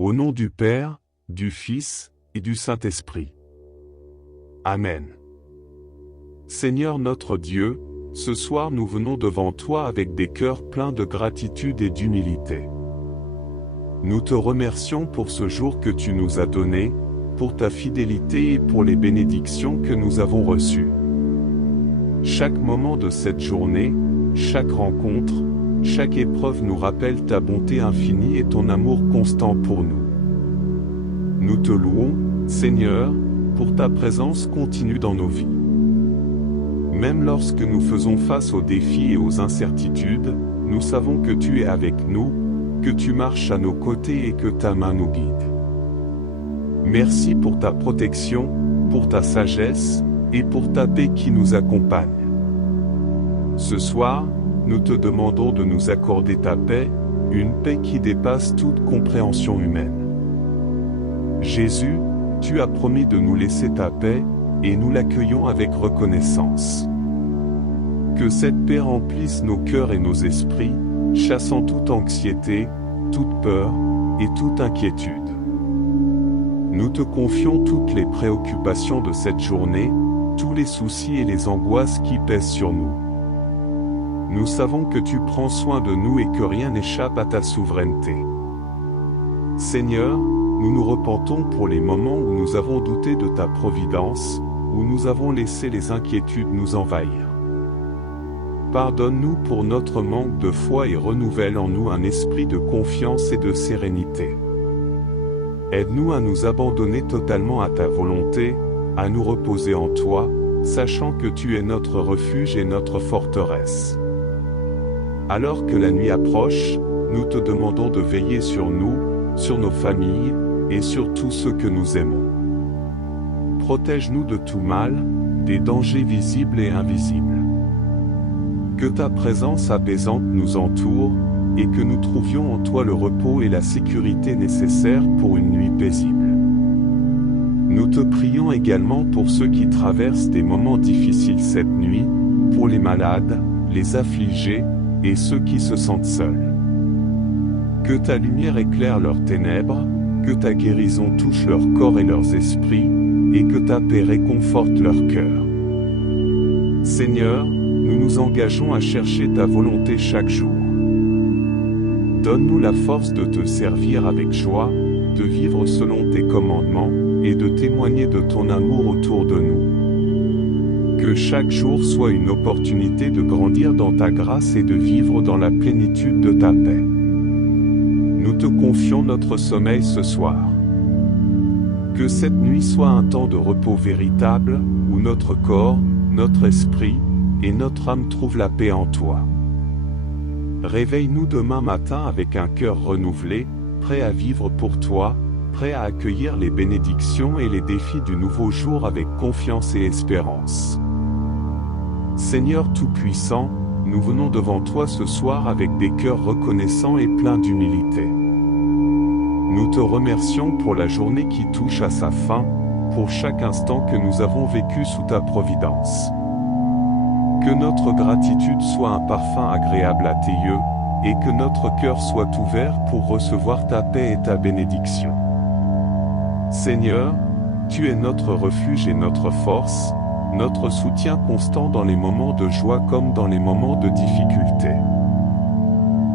Au nom du Père, du Fils et du Saint-Esprit. Amen. Seigneur notre Dieu, ce soir nous venons devant toi avec des cœurs pleins de gratitude et d'humilité. Nous te remercions pour ce jour que tu nous as donné, pour ta fidélité et pour les bénédictions que nous avons reçues. Chaque moment de cette journée, chaque rencontre, chaque épreuve nous rappelle ta bonté infinie et ton amour constant pour nous. Nous te louons, Seigneur, pour ta présence continue dans nos vies. Même lorsque nous faisons face aux défis et aux incertitudes, nous savons que tu es avec nous, que tu marches à nos côtés et que ta main nous guide. Merci pour ta protection, pour ta sagesse, et pour ta paix qui nous accompagne. Ce soir, nous te demandons de nous accorder ta paix, une paix qui dépasse toute compréhension humaine. Jésus, tu as promis de nous laisser ta paix, et nous l'accueillons avec reconnaissance. Que cette paix remplisse nos cœurs et nos esprits, chassant toute anxiété, toute peur, et toute inquiétude. Nous te confions toutes les préoccupations de cette journée, tous les soucis et les angoisses qui pèsent sur nous. Nous savons que tu prends soin de nous et que rien n'échappe à ta souveraineté. Seigneur, nous nous repentons pour les moments où nous avons douté de ta providence, où nous avons laissé les inquiétudes nous envahir. Pardonne-nous pour notre manque de foi et renouvelle en nous un esprit de confiance et de sérénité. Aide-nous à nous abandonner totalement à ta volonté, à nous reposer en toi, sachant que tu es notre refuge et notre forteresse. Alors que la nuit approche, nous te demandons de veiller sur nous, sur nos familles, et sur tous ceux que nous aimons. Protège-nous de tout mal, des dangers visibles et invisibles. Que ta présence apaisante nous entoure, et que nous trouvions en toi le repos et la sécurité nécessaires pour une nuit paisible. Nous te prions également pour ceux qui traversent des moments difficiles cette nuit, pour les malades, les affligés, et ceux qui se sentent seuls. Que ta lumière éclaire leurs ténèbres, que ta guérison touche leur corps et leurs esprits, et que ta paix réconforte leur cœur. Seigneur, nous nous engageons à chercher ta volonté chaque jour. Donne-nous la force de te servir avec joie, de vivre selon tes commandements, et de témoigner de ton amour autour de nous. Que chaque jour soit une opportunité de grandir dans ta grâce et de vivre dans la plénitude de ta paix. Nous te confions notre sommeil ce soir. Que cette nuit soit un temps de repos véritable, où notre corps, notre esprit, et notre âme trouvent la paix en toi. Réveille-nous demain matin avec un cœur renouvelé, prêt à vivre pour toi, prêt à accueillir les bénédictions et les défis du nouveau jour avec confiance et espérance. Seigneur Tout-Puissant, nous venons devant toi ce soir avec des cœurs reconnaissants et pleins d'humilité. Nous te remercions pour la journée qui touche à sa fin, pour chaque instant que nous avons vécu sous ta providence. Que notre gratitude soit un parfum agréable à tes yeux, et que notre cœur soit ouvert pour recevoir ta paix et ta bénédiction. Seigneur, tu es notre refuge et notre force, notre soutien constant dans les moments de joie comme dans les moments de difficulté.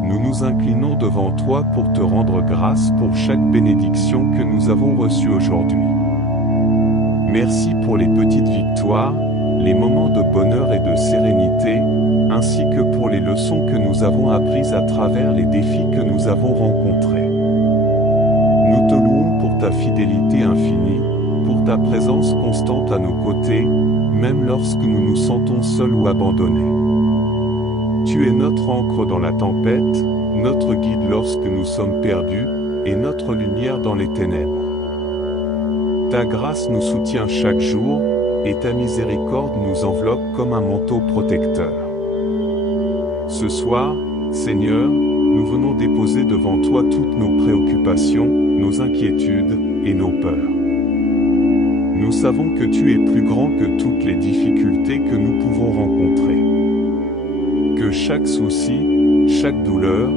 Nous nous inclinons devant toi pour te rendre grâce pour chaque bénédiction que nous avons reçue aujourd'hui. Merci pour les petites victoires, les moments de bonheur et de sérénité, ainsi que pour les leçons que nous avons apprises à travers les défis que nous avons rencontrés. Nous te louons pour ta fidélité infinie, pour ta présence constante à nos côtés, même lorsque nous nous sentons seuls ou abandonnés. Tu es notre ancre dans la tempête, notre guide lorsque nous sommes perdus, et notre lumière dans les ténèbres. Ta grâce nous soutient chaque jour, et ta miséricorde nous enveloppe comme un manteau protecteur. Ce soir, Seigneur, nous venons déposer devant toi toutes nos préoccupations, nos inquiétudes et nos peurs. Nous savons que tu es plus grand que toutes les difficultés que nous pouvons rencontrer. Que chaque souci, chaque douleur,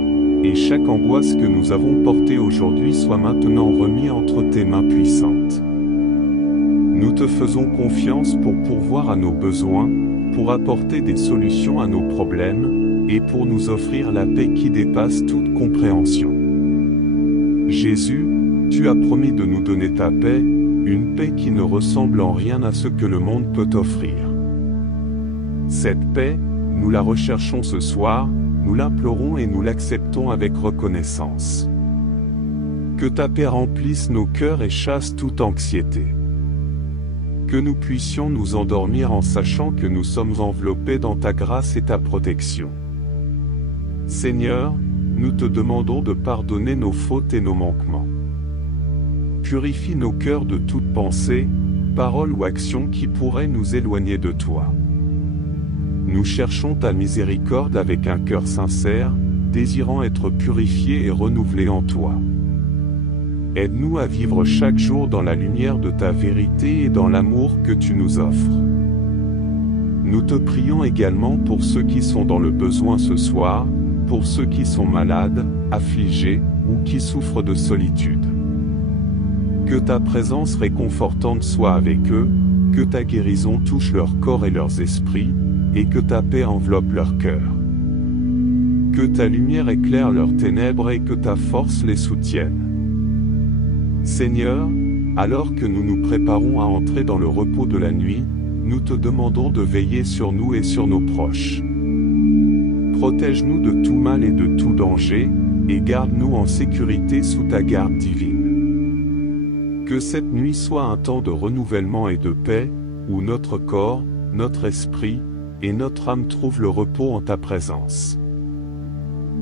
et chaque angoisse que nous avons portée aujourd'hui soit maintenant remis entre tes mains puissantes. Nous te faisons confiance pour pourvoir à nos besoins, pour apporter des solutions à nos problèmes, et pour nous offrir la paix qui dépasse toute compréhension. Jésus, tu as promis de nous donner ta paix, une paix qui ne ressemble en rien à ce que le monde peut offrir. Cette paix, nous la recherchons ce soir, nous l'implorons et nous l'acceptons avec reconnaissance. Que ta paix remplisse nos cœurs et chasse toute anxiété. Que nous puissions nous endormir en sachant que nous sommes enveloppés dans ta grâce et ta protection. Seigneur, nous te demandons de pardonner nos fautes et nos manquements. Purifie nos cœurs de toute pensée, parole ou action qui pourrait nous éloigner de toi. Nous cherchons ta miséricorde avec un cœur sincère, désirant être purifiés et renouvelés en toi. Aide-nous à vivre chaque jour dans la lumière de ta vérité et dans l'amour que tu nous offres. Nous te prions également pour ceux qui sont dans le besoin ce soir, pour ceux qui sont malades, affligés, ou qui souffrent de solitude. Que ta présence réconfortante soit avec eux, que ta guérison touche leur corps et leurs esprits, et que ta paix enveloppe leur cœur. Que ta lumière éclaire leurs ténèbres et que ta force les soutienne. Seigneur, alors que nous nous préparons à entrer dans le repos de la nuit, nous te demandons de veiller sur nous et sur nos proches. Protège-nous de tout mal et de tout danger, et garde-nous en sécurité sous ta garde divine. Que cette nuit soit un temps de renouvellement et de paix, où notre corps, notre esprit, et notre âme trouvent le repos en ta présence.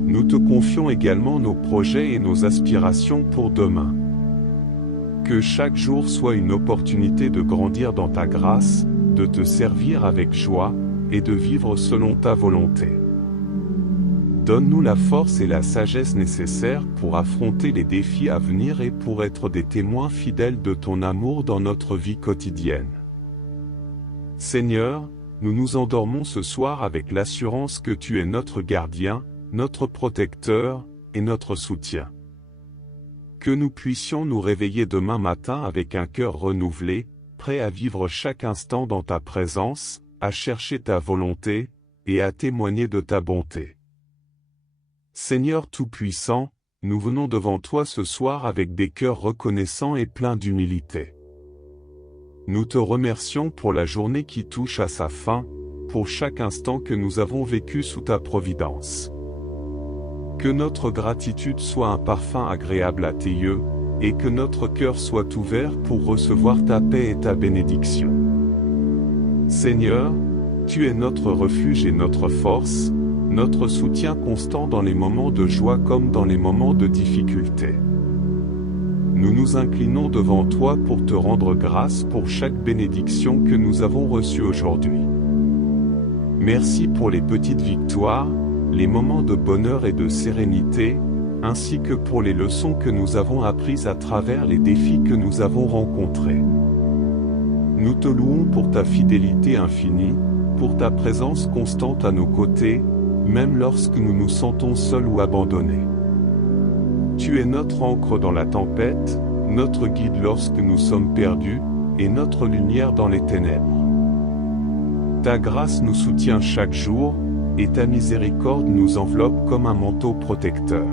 Nous te confions également nos projets et nos aspirations pour demain. Que chaque jour soit une opportunité de grandir dans ta grâce, de te servir avec joie, et de vivre selon ta volonté. Donne-nous la force et la sagesse nécessaires pour affronter les défis à venir et pour être des témoins fidèles de ton amour dans notre vie quotidienne. Seigneur, nous nous endormons ce soir avec l'assurance que tu es notre gardien, notre protecteur, et notre soutien. Que nous puissions nous réveiller demain matin avec un cœur renouvelé, prêt à vivre chaque instant dans ta présence, à chercher ta volonté, et à témoigner de ta bonté. Seigneur Tout-Puissant, nous venons devant toi ce soir avec des cœurs reconnaissants et pleins d'humilité. Nous te remercions pour la journée qui touche à sa fin, pour chaque instant que nous avons vécu sous ta providence. Que notre gratitude soit un parfum agréable à tes yeux, et que notre cœur soit ouvert pour recevoir ta paix et ta bénédiction. Seigneur, tu es notre refuge et notre force, notre soutien constant dans les moments de joie comme dans les moments de difficulté. Nous nous inclinons devant toi pour te rendre grâce pour chaque bénédiction que nous avons reçue aujourd'hui. Merci pour les petites victoires, les moments de bonheur et de sérénité, ainsi que pour les leçons que nous avons apprises à travers les défis que nous avons rencontrés. Nous te louons pour ta fidélité infinie, pour ta présence constante à nos côtés, même lorsque nous nous sentons seuls ou abandonnés. Tu es notre ancre dans la tempête, notre guide lorsque nous sommes perdus, et notre lumière dans les ténèbres. Ta grâce nous soutient chaque jour, et ta miséricorde nous enveloppe comme un manteau protecteur.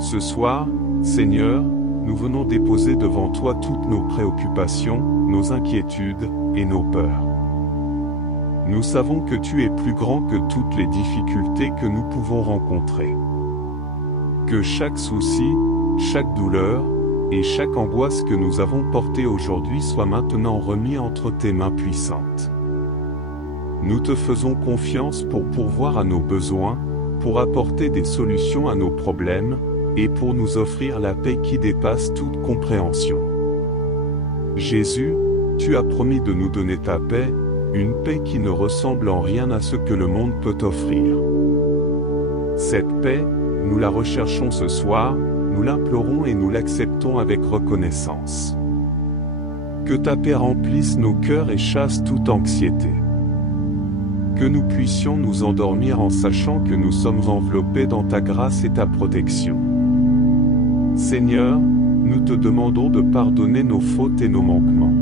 Ce soir, Seigneur, nous venons déposer devant toi toutes nos préoccupations, nos inquiétudes, et nos peurs. Nous savons que tu es plus grand que toutes les difficultés que nous pouvons rencontrer. Que chaque souci, chaque douleur, et chaque angoisse que nous avons portée aujourd'hui soit maintenant remis entre tes mains puissantes. Nous te faisons confiance pour pourvoir à nos besoins, pour apporter des solutions à nos problèmes, et pour nous offrir la paix qui dépasse toute compréhension. Jésus, tu as promis de nous donner ta paix, une paix qui ne ressemble en rien à ce que le monde peut offrir. Cette paix, nous la recherchons ce soir, nous l'implorons et nous l'acceptons avec reconnaissance. Que ta paix remplisse nos cœurs et chasse toute anxiété. Que nous puissions nous endormir en sachant que nous sommes enveloppés dans ta grâce et ta protection. Seigneur, nous te demandons de pardonner nos fautes et nos manquements.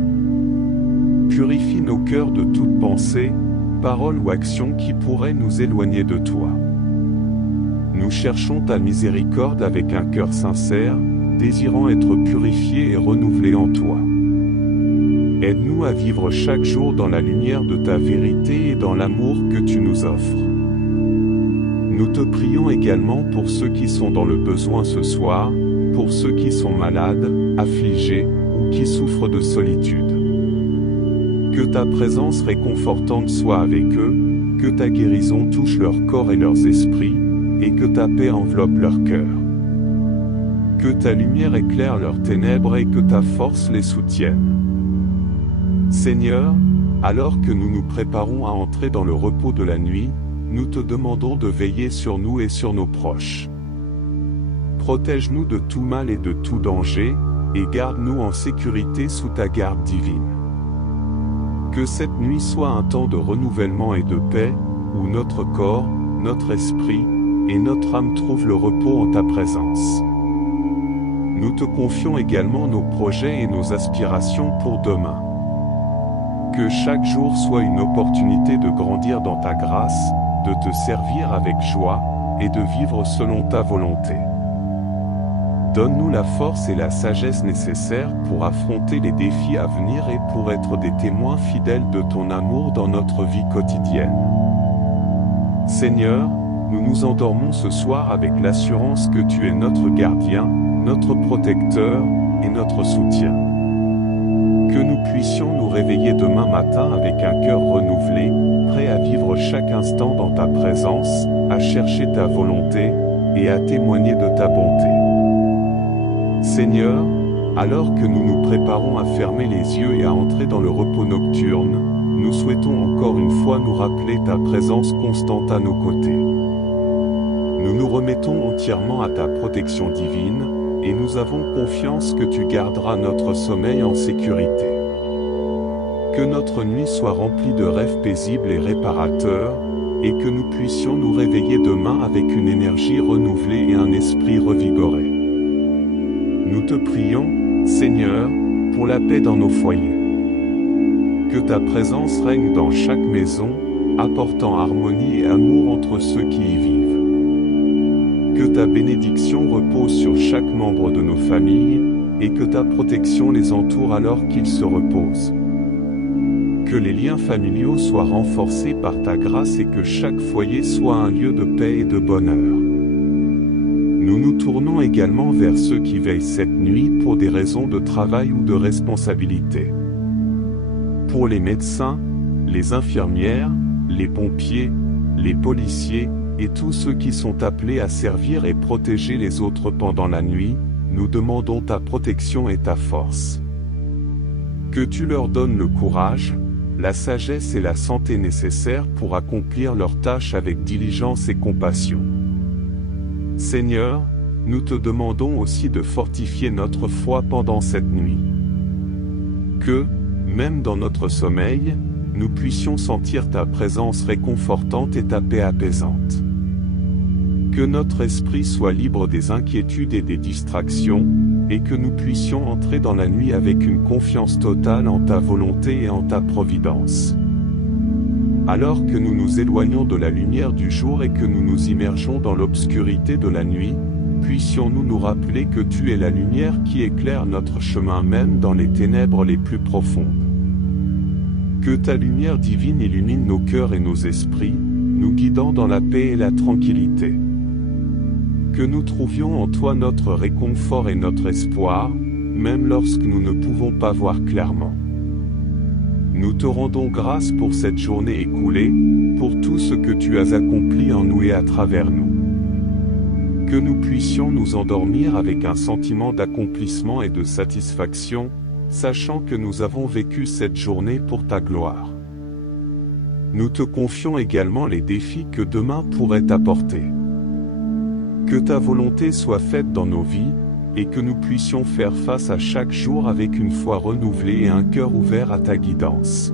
Purifie nos cœurs de toute pensée, parole ou action qui pourrait nous éloigner de toi. Nous cherchons ta miséricorde avec un cœur sincère, désirant être purifiés et renouvelés en toi. Aide-nous à vivre chaque jour dans la lumière de ta vérité et dans l'amour que tu nous offres. Nous te prions également pour ceux qui sont dans le besoin ce soir, pour ceux qui sont malades, affligés, ou qui souffrent de solitude. Que ta présence réconfortante soit avec eux, que ta guérison touche leur corps et leurs esprits, et que ta paix enveloppe leur cœur. Que ta lumière éclaire leurs ténèbres et que ta force les soutienne. Seigneur, alors que nous nous préparons à entrer dans le repos de la nuit, nous te demandons de veiller sur nous et sur nos proches. Protège-nous de tout mal et de tout danger, et garde-nous en sécurité sous ta garde divine. Que cette nuit soit un temps de renouvellement et de paix, où notre corps, notre esprit, et notre âme trouvent le repos en ta présence. Nous te confions également nos projets et nos aspirations pour demain. Que chaque jour soit une opportunité de grandir dans ta grâce, de te servir avec joie, et de vivre selon ta volonté. Donne-nous la force et la sagesse nécessaires pour affronter les défis à venir et pour être des témoins fidèles de ton amour dans notre vie quotidienne. Seigneur, nous nous endormons ce soir avec l'assurance que tu es notre gardien, notre protecteur, et notre soutien. Que nous puissions nous réveiller demain matin avec un cœur renouvelé, prêt à vivre chaque instant dans ta présence, à chercher ta volonté, et à témoigner de ta bonté. Seigneur, alors que nous nous préparons à fermer les yeux et à entrer dans le repos nocturne, nous souhaitons encore une fois nous rappeler ta présence constante à nos côtés. Nous nous remettons entièrement à ta protection divine, et nous avons confiance que tu garderas notre sommeil en sécurité. Que notre nuit soit remplie de rêves paisibles et réparateurs, et que nous puissions nous réveiller demain avec une énergie renouvelée et un esprit revigoré. Nous te prions, Seigneur, pour la paix dans nos foyers. Que ta présence règne dans chaque maison, apportant harmonie et amour entre ceux qui y vivent. Que ta bénédiction repose sur chaque membre de nos familles, et que ta protection les entoure alors qu'ils se reposent. Que les liens familiaux soient renforcés par ta grâce et que chaque foyer soit un lieu de paix et de bonheur. Nous nous tournons également vers ceux qui veillent cette nuit pour des raisons de travail ou de responsabilité. Pour les médecins, les infirmières, les pompiers, les policiers, et tous ceux qui sont appelés à servir et protéger les autres pendant la nuit, nous demandons ta protection et ta force. Que tu leur donnes le courage, la sagesse et la santé nécessaires pour accomplir leurs tâches avec diligence et compassion. Seigneur, nous te demandons aussi de fortifier notre foi pendant cette nuit. Que, même dans notre sommeil, nous puissions sentir ta présence réconfortante et ta paix apaisante. Que notre esprit soit libre des inquiétudes et des distractions, et que nous puissions entrer dans la nuit avec une confiance totale en ta volonté et en ta providence. Alors que nous nous éloignons de la lumière du jour et que nous nous immergeons dans l'obscurité de la nuit, puissions-nous nous rappeler que tu es la lumière qui éclaire notre chemin même dans les ténèbres les plus profondes. Que ta lumière divine illumine nos cœurs et nos esprits, nous guidant dans la paix et la tranquillité. Que nous trouvions en toi notre réconfort et notre espoir, même lorsque nous ne pouvons pas voir clairement. Nous te rendons grâce pour cette journée écoulée, pour tout ce que tu as accompli en nous et à travers nous. Que nous puissions nous endormir avec un sentiment d'accomplissement et de satisfaction, sachant que nous avons vécu cette journée pour ta gloire. Nous te confions également les défis que demain pourrait apporter. Que ta volonté soit faite dans nos vies, et que nous puissions faire face à chaque jour avec une foi renouvelée et un cœur ouvert à ta guidance.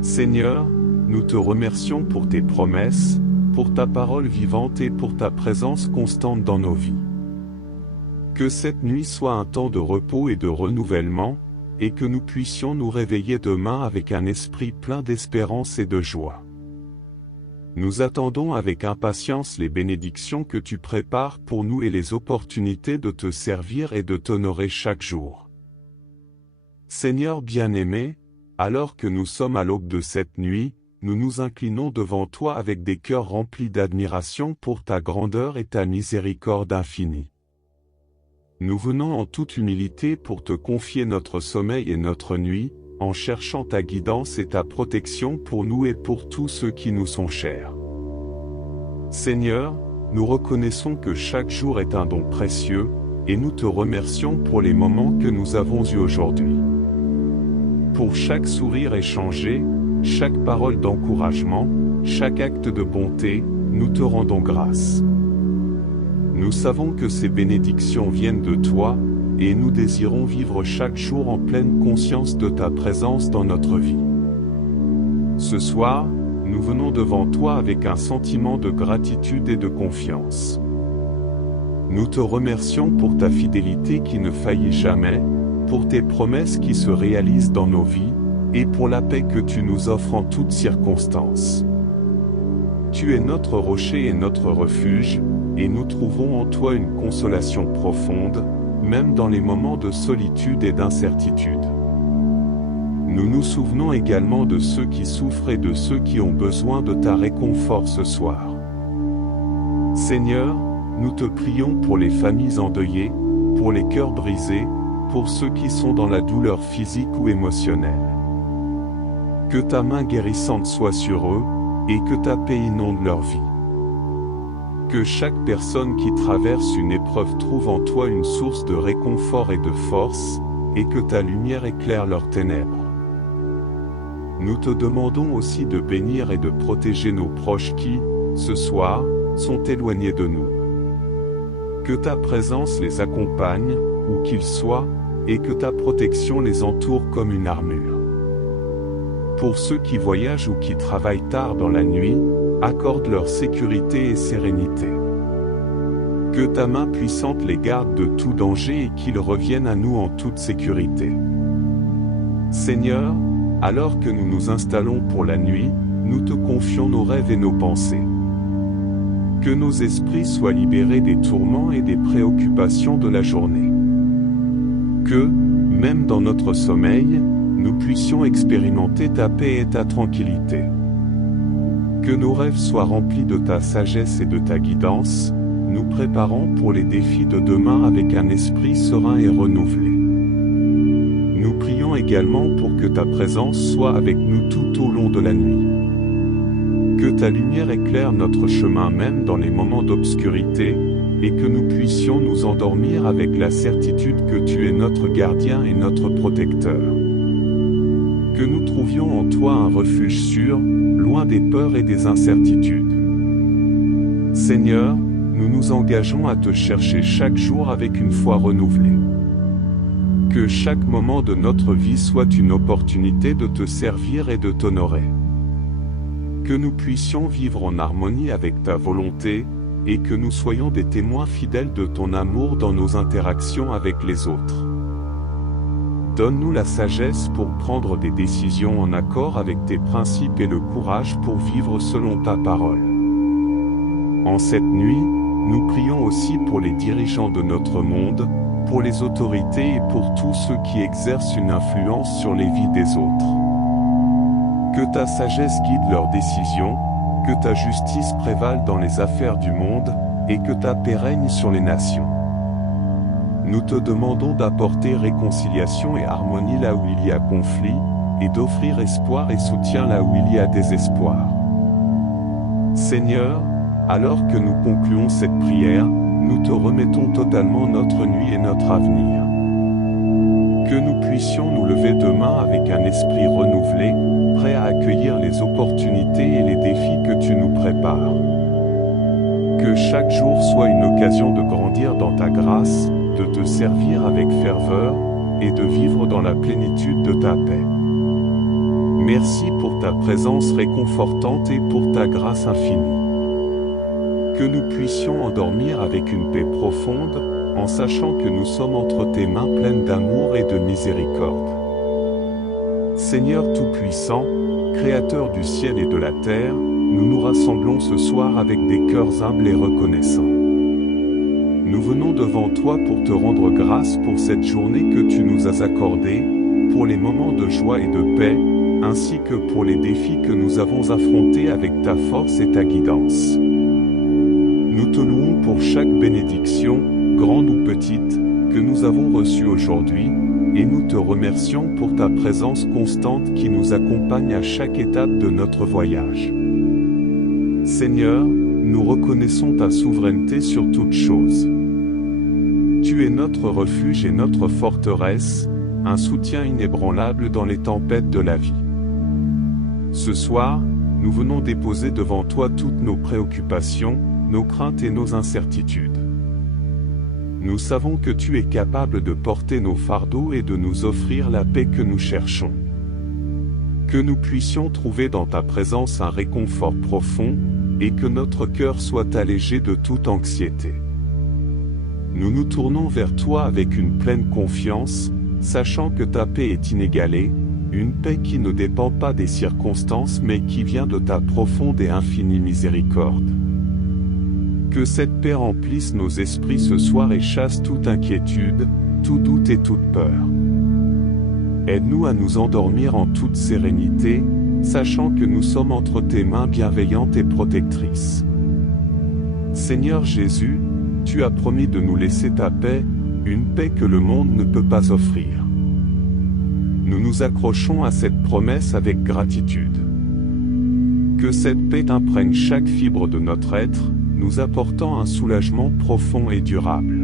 Seigneur, nous te remercions pour tes promesses, pour ta parole vivante et pour ta présence constante dans nos vies. Que cette nuit soit un temps de repos et de renouvellement, et que nous puissions nous réveiller demain avec un esprit plein d'espérance et de joie. Nous attendons avec impatience les bénédictions que tu prépares pour nous et les opportunités de te servir et de t'honorer chaque jour. Seigneur bien-aimé, alors que nous sommes à l'aube de cette nuit, nous nous inclinons devant toi avec des cœurs remplis d'admiration pour ta grandeur et ta miséricorde infinie. Nous venons en toute humilité pour te confier notre sommeil et notre nuit, en cherchant ta guidance et ta protection pour nous et pour tous ceux qui nous sont chers. Seigneur, nous reconnaissons que chaque jour est un don précieux, et nous te remercions pour les moments que nous avons eus aujourd'hui. Pour chaque sourire échangé, chaque parole d'encouragement, chaque acte de bonté, nous te rendons grâce. Nous savons que ces bénédictions viennent de toi, et nous désirons vivre chaque jour en pleine conscience de ta présence dans notre vie. Ce soir, nous venons devant toi avec un sentiment de gratitude et de confiance. Nous te remercions pour ta fidélité qui ne faillit jamais, pour tes promesses qui se réalisent dans nos vies, et pour la paix que tu nous offres en toutes circonstances. Tu es notre rocher et notre refuge, et nous trouvons en toi une consolation profonde, même dans les moments de solitude et d'incertitude. Nous nous souvenons également de ceux qui souffrent et de ceux qui ont besoin de ta réconfort ce soir. Seigneur, nous te prions pour les familles endeuillées, pour les cœurs brisés, pour ceux qui sont dans la douleur physique ou émotionnelle. Que ta main guérissante soit sur eux, et que ta paix inonde leur vie. Que chaque personne qui traverse une épreuve trouve en toi une source de réconfort et de force, et que ta lumière éclaire leurs ténèbres. Nous te demandons aussi de bénir et de protéger nos proches qui, ce soir, sont éloignés de nous. Que ta présence les accompagne, où qu'ils soient, et que ta protection les entoure comme une armure. Pour ceux qui voyagent ou qui travaillent tard dans la nuit, accorde leur sécurité et sérénité. Que ta main puissante les garde de tout danger et qu'ils reviennent à nous en toute sécurité. Seigneur, alors que nous nous installons pour la nuit, nous te confions nos rêves et nos pensées. Que nos esprits soient libérés des tourments et des préoccupations de la journée. Que, même dans notre sommeil, nous puissions expérimenter ta paix et ta tranquillité. Que nos rêves soient remplis de ta sagesse et de ta guidance, nous préparant pour les défis de demain avec un esprit serein et renouvelé. Nous prions également pour que ta présence soit avec nous tout au long de la nuit. Que ta lumière éclaire notre chemin même dans les moments d'obscurité, et que nous puissions nous endormir avec la certitude que tu es notre gardien et notre protecteur. Que nous trouvions en toi un refuge sûr, loin des peurs et des incertitudes. Seigneur, nous nous engageons à te chercher chaque jour avec une foi renouvelée. Que chaque moment de notre vie soit une opportunité de te servir et de t'honorer. Que nous puissions vivre en harmonie avec ta volonté, et que nous soyons des témoins fidèles de ton amour dans nos interactions avec les autres. Donne-nous la sagesse pour prendre des décisions en accord avec tes principes et le courage pour vivre selon ta parole. En cette nuit, nous prions aussi pour les dirigeants de notre monde, pour les autorités et pour tous ceux qui exercent une influence sur les vies des autres. Que ta sagesse guide leurs décisions, que ta justice prévale dans les affaires du monde, et que ta paix règne sur les nations. Nous te demandons d'apporter réconciliation et harmonie là où il y a conflit, et d'offrir espoir et soutien là où il y a désespoir. Seigneur, alors que nous concluons cette prière, nous te remettons totalement notre nuit et notre avenir. Que nous puissions nous lever demain avec un esprit renouvelé, prêt à accueillir les opportunités et les défis que tu nous prépares. Que chaque jour soit une occasion de grandir dans ta grâce, de te servir avec ferveur, et de vivre dans la plénitude de ta paix. Merci pour ta présence réconfortante et pour ta grâce infinie. Que nous puissions endormir avec une paix profonde, en sachant que nous sommes entre tes mains pleines d'amour et de miséricorde. Seigneur Tout-Puissant, Créateur du ciel et de la terre, nous nous rassemblons ce soir avec des cœurs humbles et reconnaissants. Nous venons devant toi pour te rendre grâce pour cette journée que tu nous as accordée, pour les moments de joie et de paix, ainsi que pour les défis que nous avons affrontés avec ta force et ta guidance. Nous te louons pour chaque bénédiction, grande ou petite, que nous avons reçue aujourd'hui, et nous te remercions pour ta présence constante qui nous accompagne à chaque étape de notre voyage. Seigneur, nous reconnaissons ta souveraineté sur toutes choses. Tu es notre refuge et notre forteresse, un soutien inébranlable dans les tempêtes de la vie. Ce soir, nous venons déposer devant toi toutes nos préoccupations, nos craintes et nos incertitudes. Nous savons que tu es capable de porter nos fardeaux et de nous offrir la paix que nous cherchons. Que nous puissions trouver dans ta présence un réconfort profond, et que notre cœur soit allégé de toute anxiété. Nous nous tournons vers toi avec une pleine confiance, sachant que ta paix est inégalée, une paix qui ne dépend pas des circonstances mais qui vient de ta profonde et infinie miséricorde. Que cette paix remplisse nos esprits ce soir et chasse toute inquiétude, tout doute et toute peur. Aide-nous à nous endormir en toute sérénité, sachant que nous sommes entre tes mains bienveillantes et protectrices. Seigneur Jésus, tu as promis de nous laisser ta paix, une paix que le monde ne peut pas offrir. Nous nous accrochons à cette promesse avec gratitude. Que cette paix imprègne chaque fibre de notre être, nous apportant un soulagement profond et durable.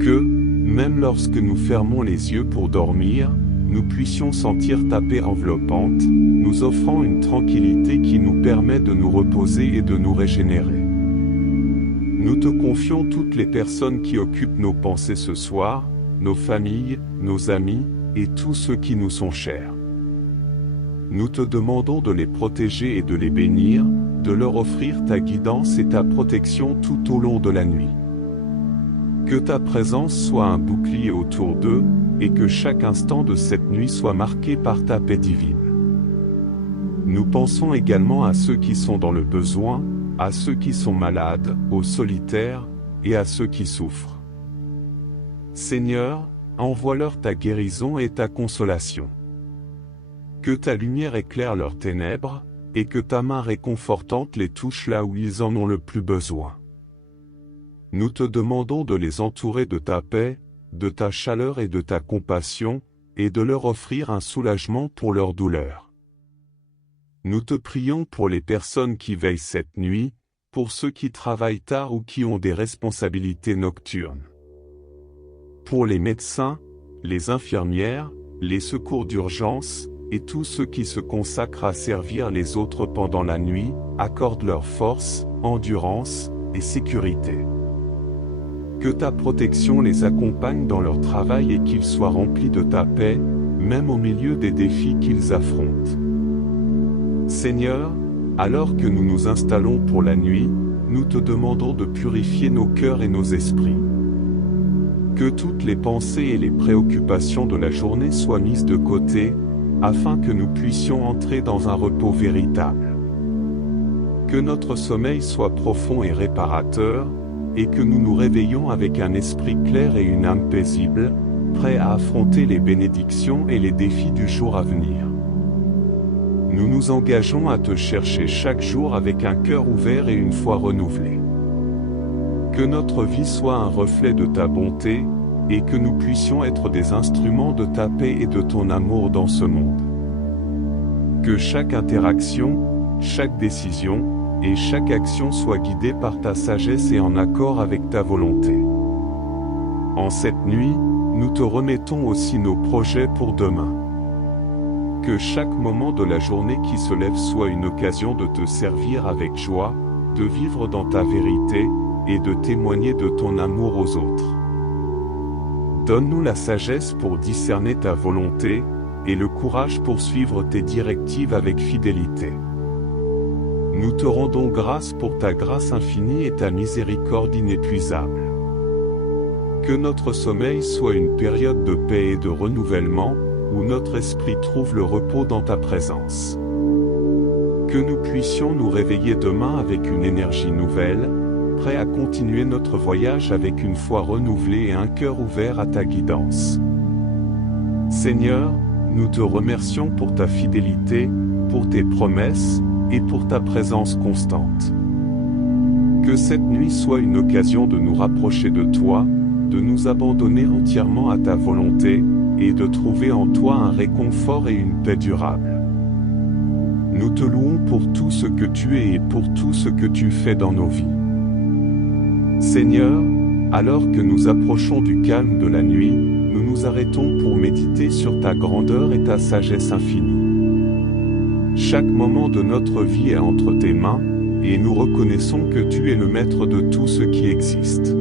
Que, même lorsque nous fermons les yeux pour dormir, nous puissions sentir ta paix enveloppante, nous offrant une tranquillité qui nous permet de nous reposer et de nous régénérer. Nous te confions toutes les personnes qui occupent nos pensées ce soir, nos familles, nos amis, et tous ceux qui nous sont chers. Nous te demandons de les protéger et de les bénir, de leur offrir ta guidance et ta protection tout au long de la nuit. Que ta présence soit un bouclier autour d'eux, et que chaque instant de cette nuit soit marqué par ta paix divine. Nous pensons également à ceux qui sont dans le besoin, à ceux qui sont malades, aux solitaires, et à ceux qui souffrent. Seigneur, envoie-leur ta guérison et ta consolation. Que ta lumière éclaire leurs ténèbres, et que ta main réconfortante les touche là où ils en ont le plus besoin. Nous te demandons de les entourer de ta paix, de ta chaleur et de ta compassion, et de leur offrir un soulagement pour leur douleur. Nous te prions pour les personnes qui veillent cette nuit, pour ceux qui travaillent tard ou qui ont des responsabilités nocturnes. Pour les médecins, les infirmières, les secours d'urgence, et tous ceux qui se consacrent à servir les autres pendant la nuit, accorde leur force, endurance et sécurité. Que ta protection les accompagne dans leur travail et qu'ils soient remplis de ta paix, même au milieu des défis qu'ils affrontent. Seigneur, alors que nous nous installons pour la nuit, nous te demandons de purifier nos cœurs et nos esprits. Que toutes les pensées et les préoccupations de la journée soient mises de côté, afin que nous puissions entrer dans un repos véritable. Que notre sommeil soit profond et réparateur, et que nous nous réveillons avec un esprit clair et une âme paisible, prêts à affronter les bénédictions et les défis du jour à venir. Nous nous engageons à te chercher chaque jour avec un cœur ouvert et une foi renouvelée. Que notre vie soit un reflet de ta bonté, et que nous puissions être des instruments de ta paix et de ton amour dans ce monde. Que chaque interaction, chaque décision, et chaque action soit guidée par ta sagesse et en accord avec ta volonté. En cette nuit, nous te remettons aussi nos projets pour demain. Que chaque moment de la journée qui se lève soit une occasion de te servir avec joie, de vivre dans ta vérité, et de témoigner de ton amour aux autres. Donne-nous la sagesse pour discerner ta volonté, et le courage pour suivre tes directives avec fidélité. Nous te rendons grâce pour ta grâce infinie et ta miséricorde inépuisable. Que notre sommeil soit une période de paix et de renouvellement, où notre esprit trouve le repos dans ta présence. Que nous puissions nous réveiller demain avec une énergie nouvelle, prêts à continuer notre voyage avec une foi renouvelée et un cœur ouvert à ta guidance. Seigneur, nous te remercions pour ta fidélité, pour tes promesses, et pour ta présence constante. Que cette nuit soit une occasion de nous rapprocher de toi, de nous abandonner entièrement à ta volonté, et de trouver en toi un réconfort et une paix durable. Nous te louons pour tout ce que tu es et pour tout ce que tu fais dans nos vies. Seigneur, alors que nous approchons du calme de la nuit, nous nous arrêtons pour méditer sur ta grandeur et ta sagesse infinie. Chaque moment de notre vie est entre tes mains, et nous reconnaissons que tu es le maître de tout ce qui existe.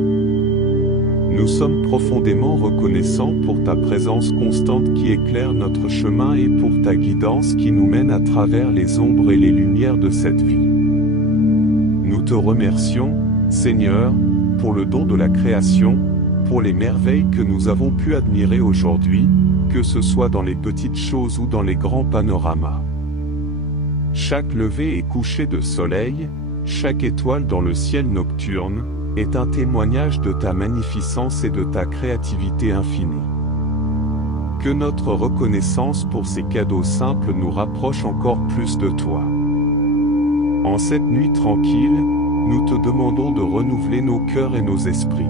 Nous sommes profondément reconnaissants pour ta présence constante qui éclaire notre chemin et pour ta guidance qui nous mène à travers les ombres et les lumières de cette vie. Nous te remercions, Seigneur, pour le don de la création, pour les merveilles que nous avons pu admirer aujourd'hui, que ce soit dans les petites choses ou dans les grands panoramas. Chaque lever et coucher de soleil, chaque étoile dans le ciel nocturne, est un témoignage de ta magnificence et de ta créativité infinie. Que notre reconnaissance pour ces cadeaux simples nous rapproche encore plus de toi. En cette nuit tranquille, nous te demandons de renouveler nos cœurs et nos esprits.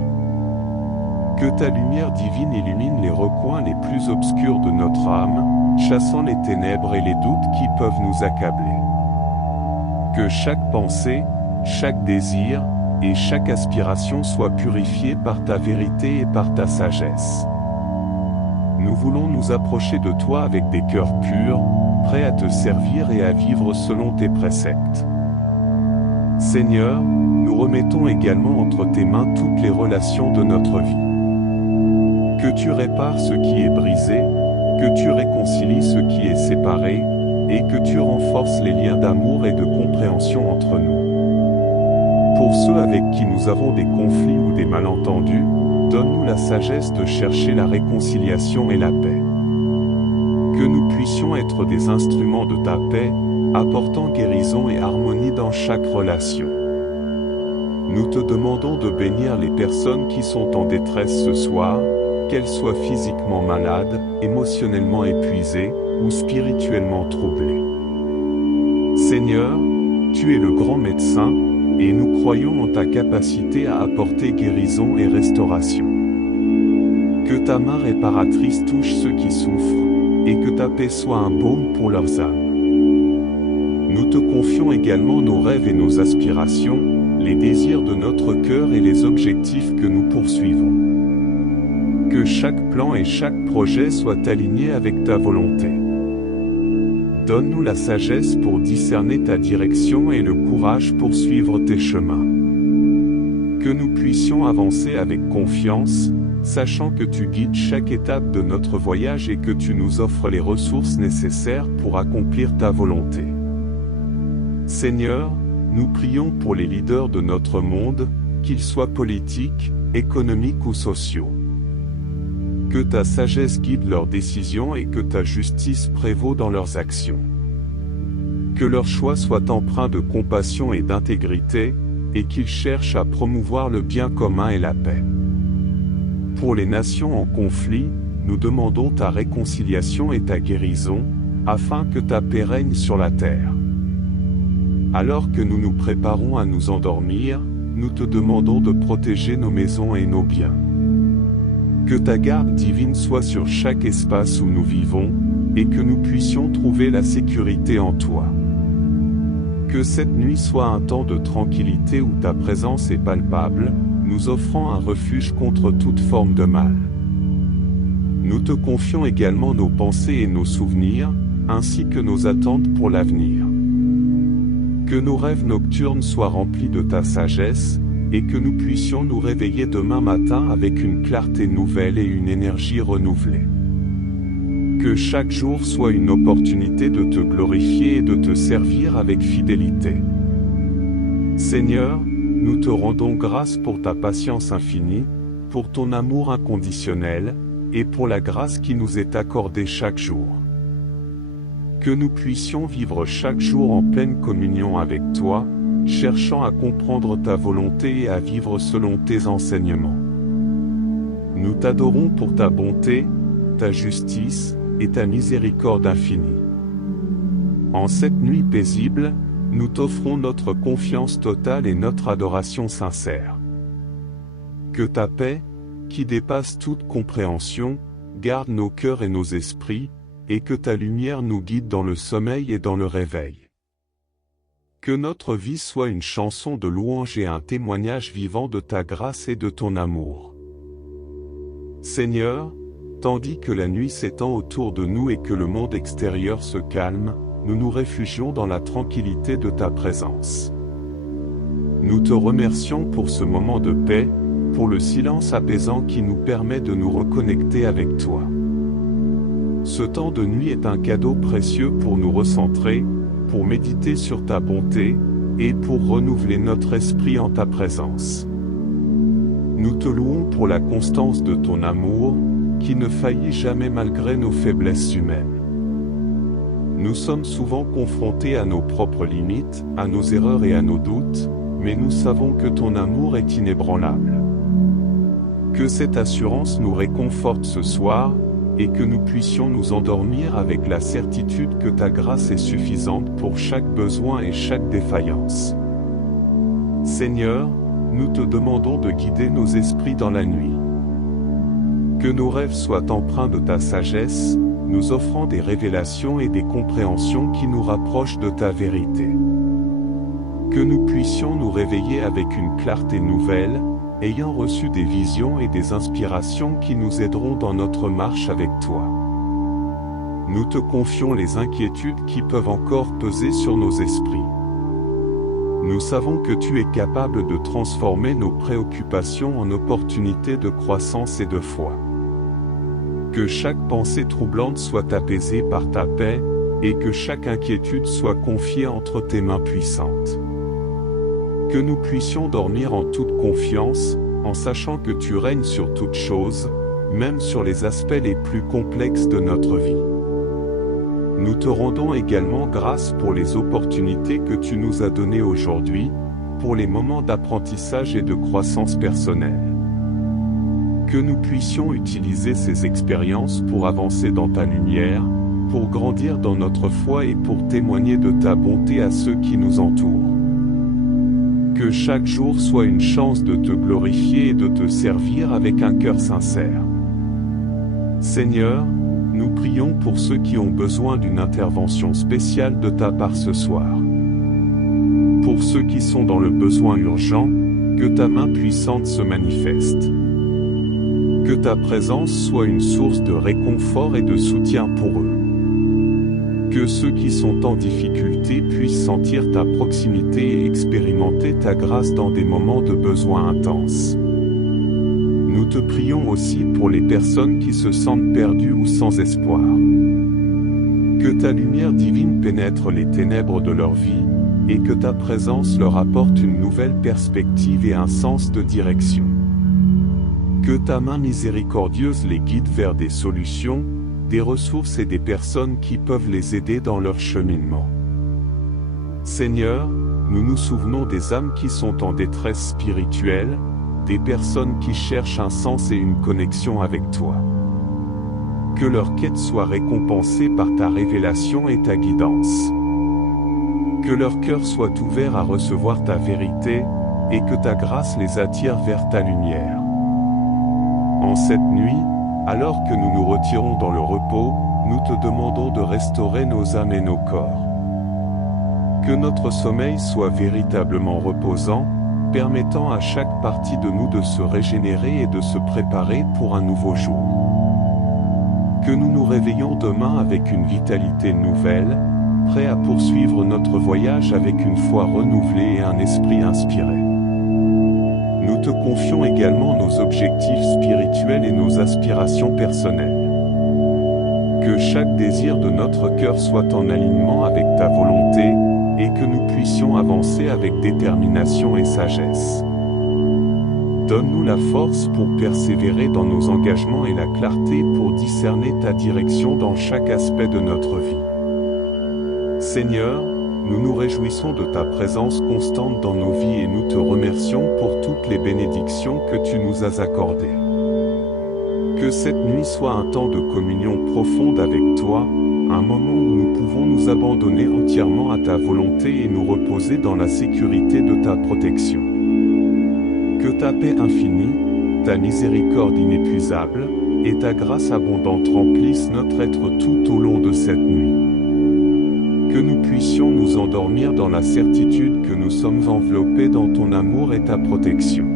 Que ta lumière divine illumine les recoins les plus obscurs de notre âme, chassant les ténèbres et les doutes qui peuvent nous accabler. Que chaque pensée, chaque désir, et chaque aspiration soit purifiée par ta vérité et par ta sagesse. Nous voulons nous approcher de toi avec des cœurs purs, prêts à te servir et à vivre selon tes préceptes. Seigneur, nous remettons également entre tes mains toutes les relations de notre vie. Que tu répares ce qui est brisé, que tu réconcilies ce qui est séparé, et que tu renforces les liens d'amour et de compréhension entre nous. Pour ceux avec qui nous avons des conflits ou des malentendus, donne-nous la sagesse de chercher la réconciliation et la paix. Que nous puissions être des instruments de ta paix, apportant guérison et harmonie dans chaque relation. Nous te demandons de bénir les personnes qui sont en détresse ce soir, qu'elles soient physiquement malades, émotionnellement épuisées, ou spirituellement troublées. Seigneur, tu es le grand médecin, et nous croyons en ta capacité à apporter guérison et restauration. Que ta main réparatrice touche ceux qui souffrent, et que ta paix soit un baume pour leurs âmes. Nous te confions également nos rêves et nos aspirations, les désirs de notre cœur et les objectifs que nous poursuivons. Que chaque plan et chaque projet soient alignés avec ta volonté. Donne-nous la sagesse pour discerner ta direction et le courage pour suivre tes chemins. Que nous puissions avancer avec confiance, sachant que tu guides chaque étape de notre voyage et que tu nous offres les ressources nécessaires pour accomplir ta volonté. Seigneur, nous prions pour les leaders de notre monde, qu'ils soient politiques, économiques ou sociaux. Que ta sagesse guide leurs décisions et que ta justice prévaut dans leurs actions. Que leurs choix soient empreints de compassion et d'intégrité, et qu'ils cherchent à promouvoir le bien commun et la paix. Pour les nations en conflit, nous demandons ta réconciliation et ta guérison, afin que ta paix règne sur la terre. Alors que nous nous préparons à nous endormir, nous te demandons de protéger nos maisons et nos biens. Que ta garde divine soit sur chaque espace où nous vivons, et que nous puissions trouver la sécurité en toi. Que cette nuit soit un temps de tranquillité où ta présence est palpable, nous offrant un refuge contre toute forme de mal. Nous te confions également nos pensées et nos souvenirs, ainsi que nos attentes pour l'avenir. Que nos rêves nocturnes soient remplis de ta sagesse, et que nous puissions nous réveiller demain matin avec une clarté nouvelle et une énergie renouvelée. Que chaque jour soit une opportunité de te glorifier et de te servir avec fidélité. Seigneur, nous te rendons grâce pour ta patience infinie, pour ton amour inconditionnel, et pour la grâce qui nous est accordée chaque jour. Que nous puissions vivre chaque jour en pleine communion avec toi, cherchant à comprendre ta volonté et à vivre selon tes enseignements. Nous t'adorons pour ta bonté, ta justice, et ta miséricorde infinie. En cette nuit paisible, nous t'offrons notre confiance totale et notre adoration sincère. Que ta paix, qui dépasse toute compréhension, garde nos cœurs et nos esprits, et que ta lumière nous guide dans le sommeil et dans le réveil. Que notre vie soit une chanson de louange et un témoignage vivant de ta grâce et de ton amour. Seigneur, tandis que la nuit s'étend autour de nous et que le monde extérieur se calme, nous nous réfugions dans la tranquillité de ta présence. Nous te remercions pour ce moment de paix, pour le silence apaisant qui nous permet de nous reconnecter avec toi. Ce temps de nuit est un cadeau précieux pour nous recentrer, pour méditer sur ta bonté, et pour renouveler notre esprit en ta présence. Nous te louons pour la constance de ton amour, qui ne faillit jamais malgré nos faiblesses humaines. Nous sommes souvent confrontés à nos propres limites, à nos erreurs et à nos doutes, mais nous savons que ton amour est inébranlable. Que cette assurance nous réconforte ce soir, et que nous puissions nous endormir avec la certitude que ta grâce est suffisante pour chaque besoin et chaque défaillance. Seigneur, nous te demandons de guider nos esprits dans la nuit. Que nos rêves soient empreints de ta sagesse, nous offrant des révélations et des compréhensions qui nous rapprochent de ta vérité. Que nous puissions nous réveiller avec une clarté nouvelle, ayant reçu des visions et des inspirations qui nous aideront dans notre marche avec toi. Nous te confions les inquiétudes qui peuvent encore peser sur nos esprits. Nous savons que tu es capable de transformer nos préoccupations en opportunités de croissance et de foi. Que chaque pensée troublante soit apaisée par ta paix, et que chaque inquiétude soit confiée entre tes mains puissantes. Que nous puissions dormir en toute confiance, en sachant que tu règnes sur toutes choses, même sur les aspects les plus complexes de notre vie. Nous te rendons également grâce pour les opportunités que tu nous as données aujourd'hui, pour les moments d'apprentissage et de croissance personnelle. Que nous puissions utiliser ces expériences pour avancer dans ta lumière, pour grandir dans notre foi et pour témoigner de ta bonté à ceux qui nous entourent. Que chaque jour soit une chance de te glorifier et de te servir avec un cœur sincère. Seigneur, nous prions pour ceux qui ont besoin d'une intervention spéciale de ta part ce soir. Pour ceux qui sont dans le besoin urgent, que ta main puissante se manifeste. Que ta présence soit une source de réconfort et de soutien pour eux. Que ceux qui sont en difficulté puissent sentir ta proximité et expérimenter ta grâce dans des moments de besoin intenses. Nous te prions aussi pour les personnes qui se sentent perdues ou sans espoir. Que ta lumière divine pénètre les ténèbres de leur vie, et que ta présence leur apporte une nouvelle perspective et un sens de direction. Que ta main miséricordieuse les guide vers des solutions, des ressources et des personnes qui peuvent les aider dans leur cheminement. Seigneur, nous nous souvenons des âmes qui sont en détresse spirituelle, des personnes qui cherchent un sens et une connexion avec toi. Que leur quête soit récompensée par ta révélation et ta guidance. Que leur cœur soit ouvert à recevoir ta vérité, et que ta grâce les attire vers ta lumière. En cette nuit, alors que nous nous retirons dans le repos, nous te demandons de restaurer nos âmes et nos corps. Que notre sommeil soit véritablement reposant, permettant à chaque partie de nous de se régénérer et de se préparer pour un nouveau jour. Que nous nous réveillons demain avec une vitalité nouvelle, prêts à poursuivre notre voyage avec une foi renouvelée et un esprit inspiré. Nous te confions également nos objectifs spirituels et nos aspirations personnelles. Que chaque désir de notre cœur soit en alignement avec ta volonté, et que nous puissions avancer avec détermination et sagesse. Donne-nous la force pour persévérer dans nos engagements et la clarté pour discerner ta direction dans chaque aspect de notre vie. Seigneur, nous nous réjouissons de ta présence constante dans nos vies et nous te remercions pour toutes les bénédictions que tu nous as accordées. Que cette nuit soit un temps de communion profonde avec toi, un moment où nous pouvons nous abandonner entièrement à ta volonté et nous reposer dans la sécurité de ta protection. Que ta paix infinie, ta miséricorde inépuisable, et ta grâce abondante remplissent notre être tout au long de cette nuit. Que nous puissions nous endormir dans la certitude que nous sommes enveloppés dans ton amour et ta protection.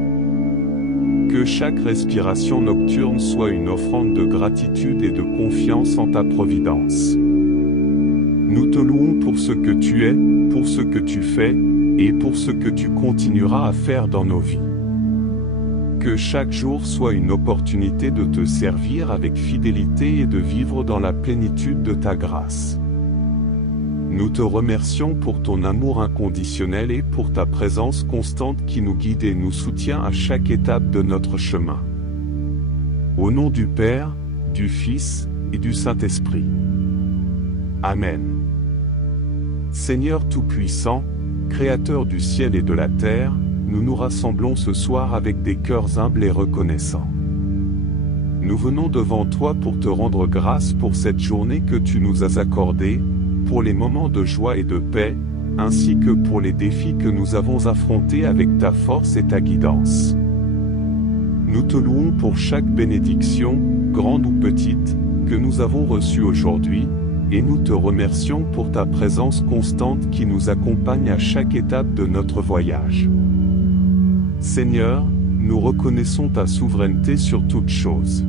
Que chaque respiration nocturne soit une offrande de gratitude et de confiance en ta providence. Nous te louons pour ce que tu es, pour ce que tu fais, et pour ce que tu continueras à faire dans nos vies. Que chaque jour soit une opportunité de te servir avec fidélité et de vivre dans la plénitude de ta grâce. Nous te remercions pour ton amour inconditionnel et pour ta présence constante qui nous guide et nous soutient à chaque étape de notre chemin. Au nom du Père, du Fils et du Saint-Esprit. Amen. Seigneur Tout-Puissant, Créateur du ciel et de la terre, nous nous rassemblons ce soir avec des cœurs humbles et reconnaissants. Nous venons devant toi pour te rendre grâce pour cette journée que tu nous as accordée, pour les moments de joie et de paix, ainsi que pour les défis que nous avons affrontés avec ta force et ta guidance. Nous te louons pour chaque bénédiction, grande ou petite, que nous avons reçue aujourd'hui, et nous te remercions pour ta présence constante qui nous accompagne à chaque étape de notre voyage. Seigneur, nous reconnaissons ta souveraineté sur toutes choses.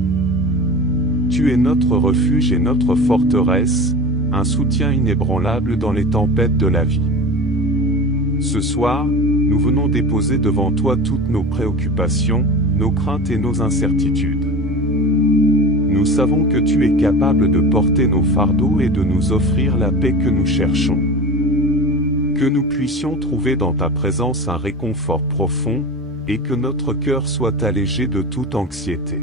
Tu es notre refuge et notre forteresse, un soutien inébranlable dans les tempêtes de la vie. Ce soir, nous venons déposer devant toi toutes nos préoccupations, nos craintes et nos incertitudes. Nous savons que tu es capable de porter nos fardeaux et de nous offrir la paix que nous cherchons. Que nous puissions trouver dans ta présence un réconfort profond, et que notre cœur soit allégé de toute anxiété.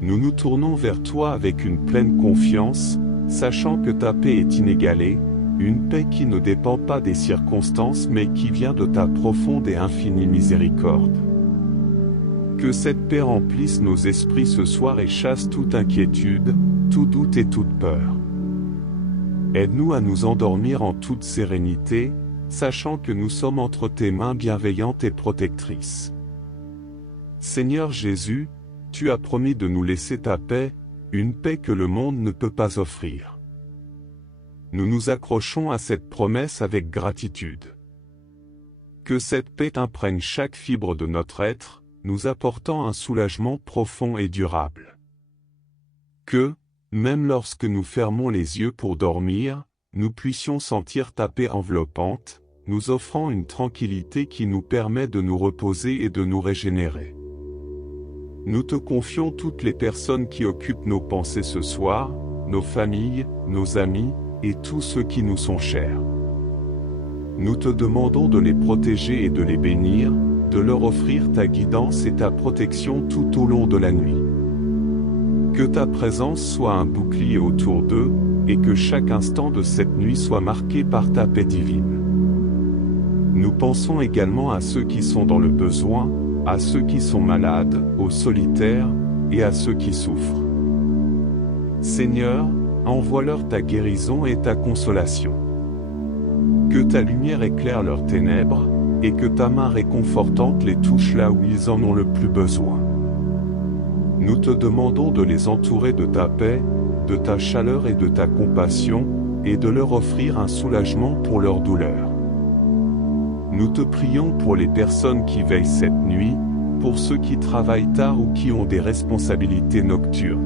Nous nous tournons vers toi avec une pleine confiance, sachant que ta paix est inégalée, une paix qui ne dépend pas des circonstances mais qui vient de ta profonde et infinie miséricorde. Que cette paix remplisse nos esprits ce soir et chasse toute inquiétude, tout doute et toute peur. Aide-nous à nous endormir en toute sérénité, sachant que nous sommes entre tes mains bienveillantes et protectrices. Seigneur Jésus, tu as promis de nous laisser ta paix, une paix que le monde ne peut pas offrir. Nous nous accrochons à cette promesse avec gratitude. Que cette paix imprègne chaque fibre de notre être, nous apportant un soulagement profond et durable. Que, même lorsque nous fermons les yeux pour dormir, nous puissions sentir ta paix enveloppante, nous offrant une tranquillité qui nous permet de nous reposer et de nous régénérer. Nous te confions toutes les personnes qui occupent nos pensées ce soir, nos familles, nos amis, et tous ceux qui nous sont chers. Nous te demandons de les protéger et de les bénir, de leur offrir ta guidance et ta protection tout au long de la nuit. Que ta présence soit un bouclier autour d'eux, et que chaque instant de cette nuit soit marqué par ta paix divine. Nous pensons également à ceux qui sont dans le besoin, à ceux qui sont malades, aux solitaires, et à ceux qui souffrent. Seigneur, envoie-leur ta guérison et ta consolation. Que ta lumière éclaire leurs ténèbres, et que ta main réconfortante les touche là où ils en ont le plus besoin. Nous te demandons de les entourer de ta paix, de ta chaleur et de ta compassion, et de leur offrir un soulagement pour leur douleur. Nous te prions pour les personnes qui veillent cette nuit, pour ceux qui travaillent tard ou qui ont des responsabilités nocturnes.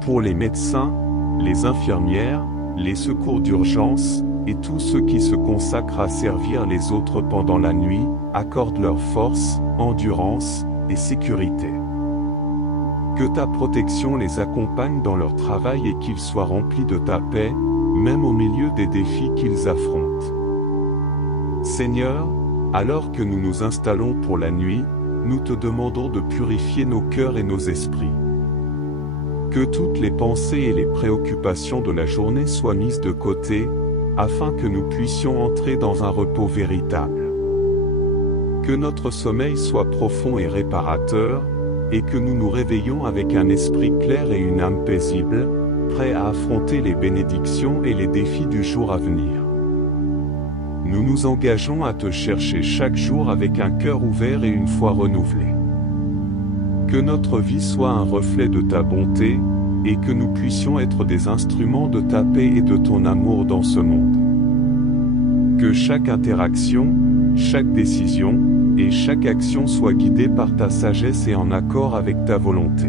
Pour les médecins, les infirmières, les secours d'urgence, et tous ceux qui se consacrent à servir les autres pendant la nuit, accorde leur force, endurance et sécurité. Que ta protection les accompagne dans leur travail et qu'ils soient remplis de ta paix, même au milieu des défis qu'ils affrontent. Seigneur, alors que nous nous installons pour la nuit, nous te demandons de purifier nos cœurs et nos esprits. Que toutes les pensées et les préoccupations de la journée soient mises de côté, afin que nous puissions entrer dans un repos véritable. Que notre sommeil soit profond et réparateur, et que nous nous réveillons avec un esprit clair et une âme paisible, prêts à affronter les bénédictions et les défis du jour à venir. Nous nous engageons à te chercher chaque jour avec un cœur ouvert et une foi renouvelée. Que notre vie soit un reflet de ta bonté, et que nous puissions être des instruments de ta paix et de ton amour dans ce monde. Que chaque interaction, chaque décision, et chaque action soit guidée par ta sagesse et en accord avec ta volonté.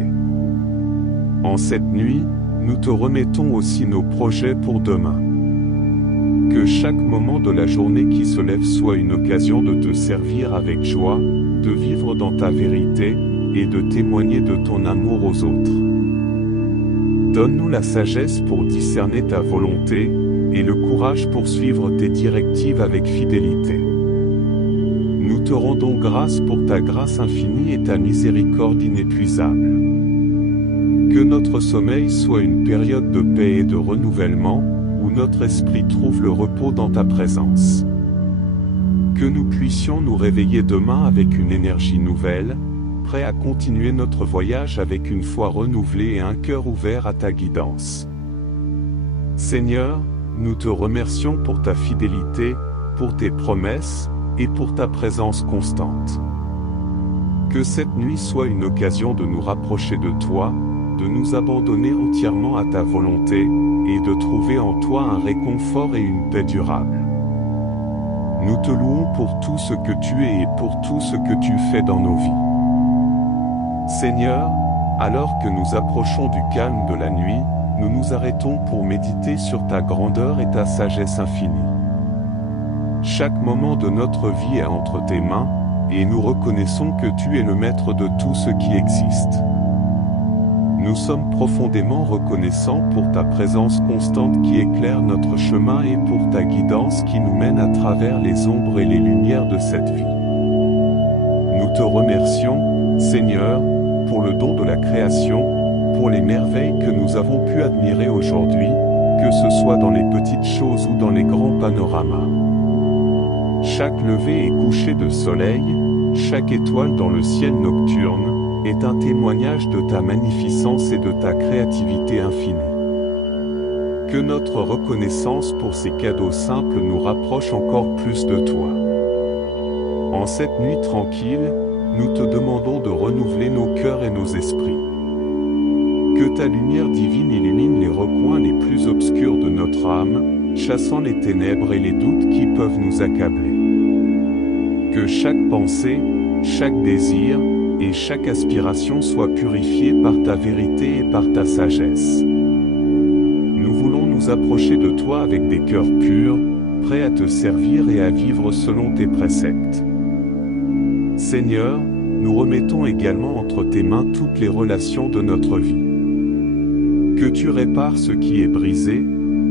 En cette nuit, nous te remettons aussi nos projets pour demain. Que chaque moment de la journée qui se lève soit une occasion de te servir avec joie, de vivre dans ta vérité, et de témoigner de ton amour aux autres. Donne-nous la sagesse pour discerner ta volonté, et le courage pour suivre tes directives avec fidélité. Nous te rendons grâce pour ta grâce infinie et ta miséricorde inépuisable. Que notre sommeil soit une période de paix et de renouvellement, où notre esprit trouve le repos dans ta présence. Que nous puissions nous réveiller demain avec une énergie nouvelle, prêts à continuer notre voyage avec une foi renouvelée et un cœur ouvert à ta guidance. Seigneur, nous te remercions pour ta fidélité, pour tes promesses, et pour ta présence constante. Que cette nuit soit une occasion de nous rapprocher de toi, de nous abandonner entièrement à ta volonté, et de trouver en toi un réconfort et une paix durable. Nous te louons pour tout ce que tu es et pour tout ce que tu fais dans nos vies. Seigneur, alors que nous approchons du calme de la nuit, nous nous arrêtons pour méditer sur ta grandeur et ta sagesse infinie. Chaque moment de notre vie est entre tes mains, et nous reconnaissons que tu es le maître de tout ce qui existe. Nous sommes profondément reconnaissants pour ta présence constante qui éclaire notre chemin et pour ta guidance qui nous mène à travers les ombres et les lumières de cette vie. Nous te remercions, Seigneur, pour le don de la création, pour les merveilles que nous avons pu admirer aujourd'hui, que ce soit dans les petites choses ou dans les grands panoramas. Chaque lever et coucher de soleil, chaque étoile dans le ciel nocturne, est un témoignage de ta magnificence et de ta créativité infinie. Que notre reconnaissance pour ces cadeaux simples nous rapproche encore plus de toi. En cette nuit tranquille, nous te demandons de renouveler nos cœurs et nos esprits. Que ta lumière divine illumine les recoins les plus obscurs de notre âme, chassant les ténèbres et les doutes qui peuvent nous accabler. Que chaque pensée, chaque désir, et chaque aspiration soit purifiée par ta vérité et par ta sagesse. Nous voulons nous approcher de toi avec des cœurs purs, prêts à te servir et à vivre selon tes préceptes. Seigneur, nous remettons également entre tes mains toutes les relations de notre vie. Que tu répares ce qui est brisé,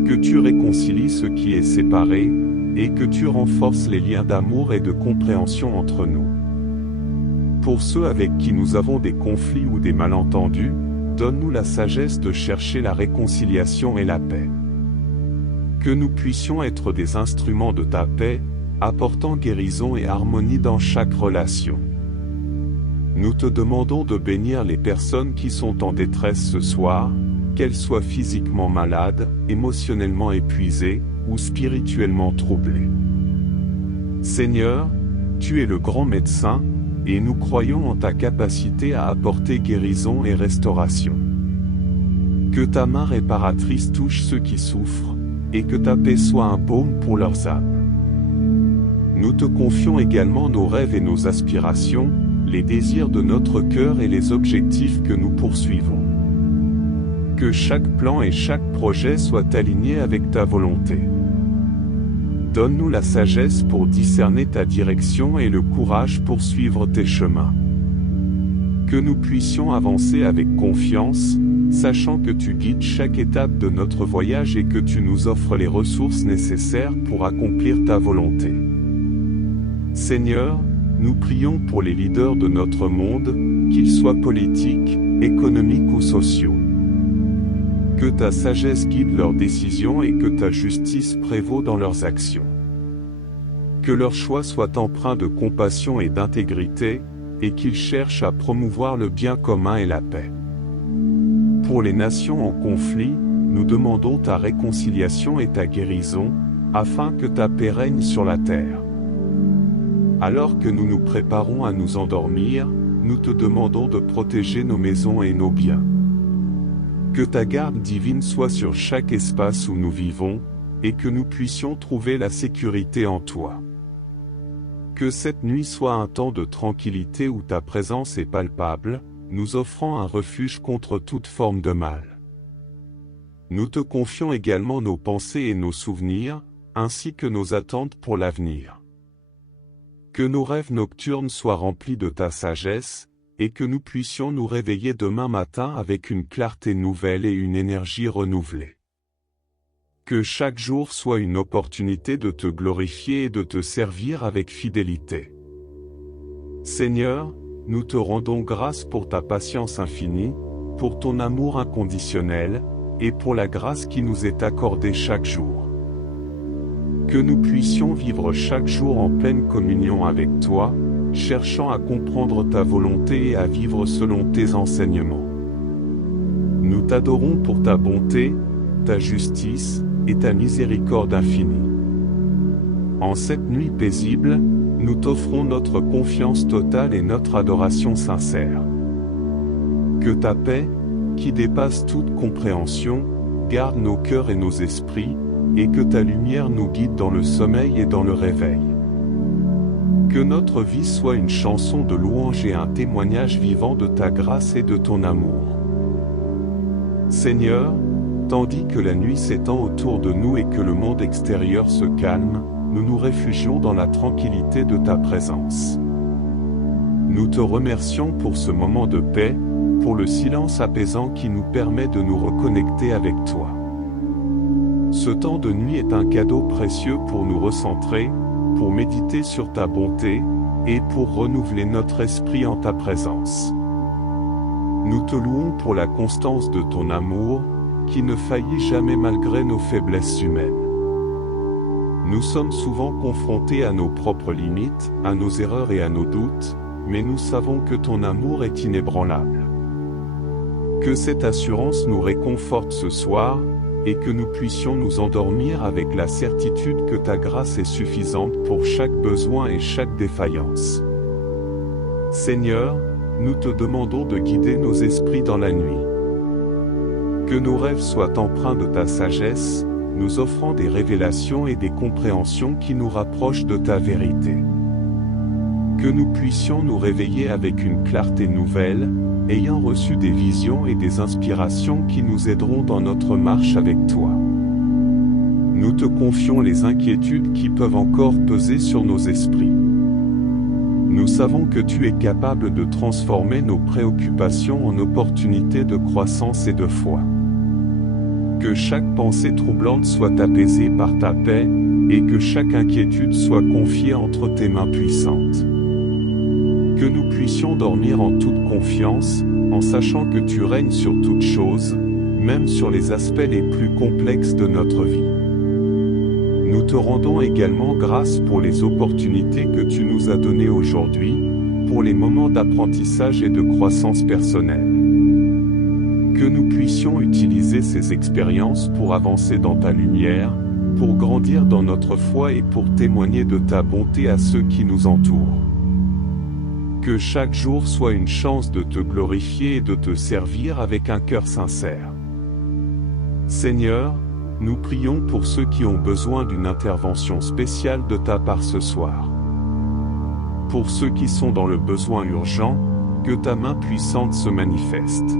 que tu réconcilies ce qui est séparé, et que tu renforces les liens d'amour et de compréhension entre nous. Pour ceux avec qui nous avons des conflits ou des malentendus, donne-nous la sagesse de chercher la réconciliation et la paix. Que nous puissions être des instruments de ta paix, apportant guérison et harmonie dans chaque relation. Nous te demandons de bénir les personnes qui sont en détresse ce soir, qu'elles soient physiquement malades, émotionnellement épuisées, ou spirituellement troublées. Seigneur, tu es le grand médecin, et nous croyons en ta capacité à apporter guérison et restauration. Que ta main réparatrice touche ceux qui souffrent, et que ta paix soit un baume pour leurs âmes. Nous te confions également nos rêves et nos aspirations, les désirs de notre cœur et les objectifs que nous poursuivons. Que chaque plan et chaque projet soit aligné avec ta volonté. Donne-nous la sagesse pour discerner ta direction et le courage pour suivre tes chemins. Que nous puissions avancer avec confiance, sachant que tu guides chaque étape de notre voyage et que tu nous offres les ressources nécessaires pour accomplir ta volonté. Seigneur, nous prions pour les leaders de notre monde, qu'ils soient politiques, économiques ou sociaux. Que ta sagesse guide leurs décisions et que ta justice prévaut dans leurs actions. Que leurs choix soient empreints de compassion et d'intégrité, et qu'ils cherchent à promouvoir le bien commun et la paix. Pour les nations en conflit, nous demandons ta réconciliation et ta guérison, afin que ta paix règne sur la terre. Alors que nous nous préparons à nous endormir, nous te demandons de protéger nos maisons et nos biens. Que ta garde divine soit sur chaque espace où nous vivons, et que nous puissions trouver la sécurité en toi. Que cette nuit soit un temps de tranquillité où ta présence est palpable, nous offrant un refuge contre toute forme de mal. Nous te confions également nos pensées et nos souvenirs, ainsi que nos attentes pour l'avenir. Que nos rêves nocturnes soient remplis de ta sagesse, et que nous puissions nous réveiller demain matin avec une clarté nouvelle et une énergie renouvelée. Que chaque jour soit une opportunité de te glorifier et de te servir avec fidélité. Seigneur, nous te rendons grâce pour ta patience infinie, pour ton amour inconditionnel, et pour la grâce qui nous est accordée chaque jour. Que nous puissions vivre chaque jour en pleine communion avec toi, cherchant à comprendre ta volonté et à vivre selon tes enseignements. Nous t'adorons pour ta bonté, ta justice, et ta miséricorde infinie. En cette nuit paisible, nous t'offrons notre confiance totale et notre adoration sincère. Que ta paix, qui dépasse toute compréhension, garde nos cœurs et nos esprits, et que ta lumière nous guide dans le sommeil et dans le réveil. Que notre vie soit une chanson de louange et un témoignage vivant de ta grâce et de ton amour. Seigneur, tandis que la nuit s'étend autour de nous et que le monde extérieur se calme, nous nous réfugions dans la tranquillité de ta présence. Nous te remercions pour ce moment de paix, pour le silence apaisant qui nous permet de nous reconnecter avec toi. Ce temps de nuit est un cadeau précieux pour nous recentrer, pour méditer sur ta bonté, et pour renouveler notre esprit en ta présence. Nous te louons pour la constance de ton amour, qui ne faillit jamais malgré nos faiblesses humaines. Nous sommes souvent confrontés à nos propres limites, à nos erreurs et à nos doutes, mais nous savons que ton amour est inébranlable. Que cette assurance nous réconforte ce soir, et que nous puissions nous endormir avec la certitude que ta grâce est suffisante pour chaque besoin et chaque défaillance. Seigneur, nous te demandons de guider nos esprits dans la nuit. Que nos rêves soient empreints de ta sagesse, nous offrant des révélations et des compréhensions qui nous rapprochent de ta vérité. Que nous puissions nous réveiller avec une clarté nouvelle, ayant reçu des visions et des inspirations qui nous aideront dans notre marche avec toi. Nous te confions les inquiétudes qui peuvent encore peser sur nos esprits. Nous savons que tu es capable de transformer nos préoccupations en opportunités de croissance et de foi. Que chaque pensée troublante soit apaisée par ta paix, et que chaque inquiétude soit confiée entre tes mains puissantes. Que nous puissions dormir en toute confiance, en sachant que tu règnes sur toutes choses, même sur les aspects les plus complexes de notre vie. Nous te rendons également grâce pour les opportunités que tu nous as données aujourd'hui, pour les moments d'apprentissage et de croissance personnelle. Que nous puissions utiliser ces expériences pour avancer dans ta lumière, pour grandir dans notre foi et pour témoigner de ta bonté à ceux qui nous entourent. Que chaque jour soit une chance de te glorifier et de te servir avec un cœur sincère. Seigneur, nous prions pour ceux qui ont besoin d'une intervention spéciale de ta part ce soir. Pour ceux qui sont dans le besoin urgent, que ta main puissante se manifeste.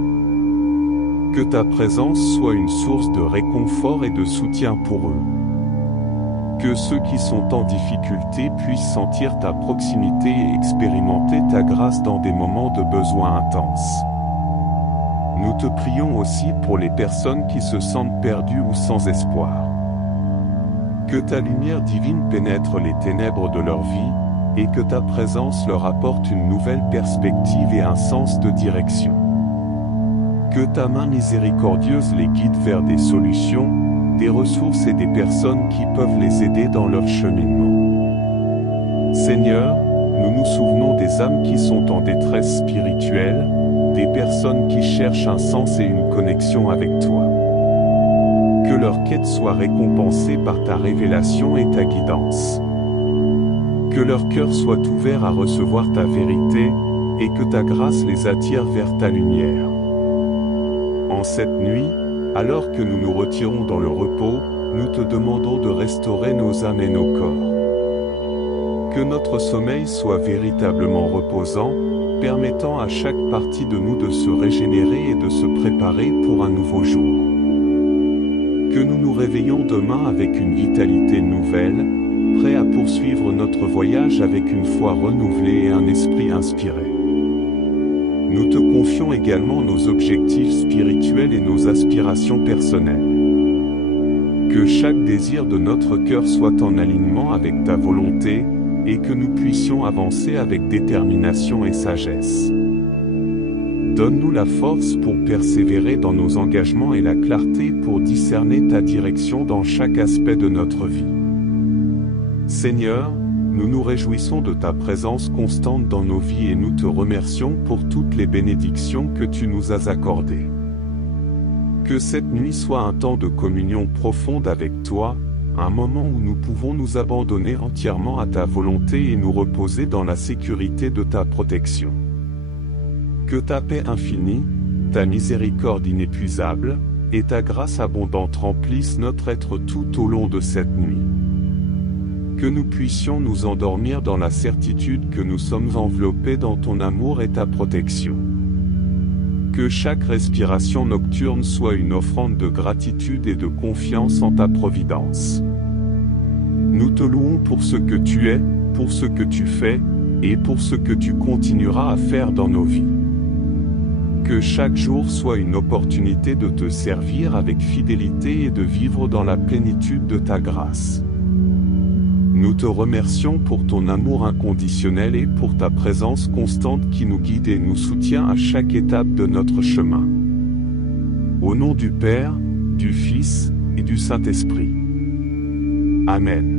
Que ta présence soit une source de réconfort et de soutien pour eux. Que ceux qui sont en difficulté puissent sentir ta proximité et expérimenter ta grâce dans des moments de besoin intenses. Nous te prions aussi pour les personnes qui se sentent perdues ou sans espoir. Que ta lumière divine pénètre les ténèbres de leur vie, et que ta présence leur apporte une nouvelle perspective et un sens de direction. Que ta main miséricordieuse les guide vers des solutions, des ressources et des personnes qui peuvent les aider dans leur cheminement. Seigneur, nous nous souvenons des âmes qui sont en détresse spirituelle, des personnes qui cherchent un sens et une connexion avec toi. Que leur quête soit récompensée par ta révélation et ta guidance. Que leur cœur soit ouvert à recevoir ta vérité, et que ta grâce les attire vers ta lumière. En cette nuit, alors que nous nous retirons dans le repos, nous te demandons de restaurer nos âmes et nos corps. Que notre sommeil soit véritablement reposant, permettant à chaque partie de nous de se régénérer et de se préparer pour un nouveau jour. Que nous nous réveillons demain avec une vitalité nouvelle, prêts à poursuivre notre voyage avec une foi renouvelée et un esprit inspiré. Nous te confions également nos objectifs spirituels et nos aspirations personnelles. Que chaque désir de notre cœur soit en alignement avec ta volonté, et que nous puissions avancer avec détermination et sagesse. Donne-nous la force pour persévérer dans nos engagements et la clarté pour discerner ta direction dans chaque aspect de notre vie. Seigneur, nous nous réjouissons de ta présence constante dans nos vies et nous te remercions pour toutes les bénédictions que tu nous as accordées. Que cette nuit soit un temps de communion profonde avec toi, un moment où nous pouvons nous abandonner entièrement à ta volonté et nous reposer dans la sécurité de ta protection. Que ta paix infinie, ta miséricorde inépuisable, et ta grâce abondante remplissent notre être tout au long de cette nuit. Que nous puissions nous endormir dans la certitude que nous sommes enveloppés dans ton amour et ta protection. Que chaque respiration nocturne soit une offrande de gratitude et de confiance en ta providence. Nous te louons pour ce que tu es, pour ce que tu fais, et pour ce que tu continueras à faire dans nos vies. Que chaque jour soit une opportunité de te servir avec fidélité et de vivre dans la plénitude de ta grâce. Nous te remercions pour ton amour inconditionnel et pour ta présence constante qui nous guide et nous soutient à chaque étape de notre chemin. Au nom du Père, du Fils et du Saint-Esprit. Amen.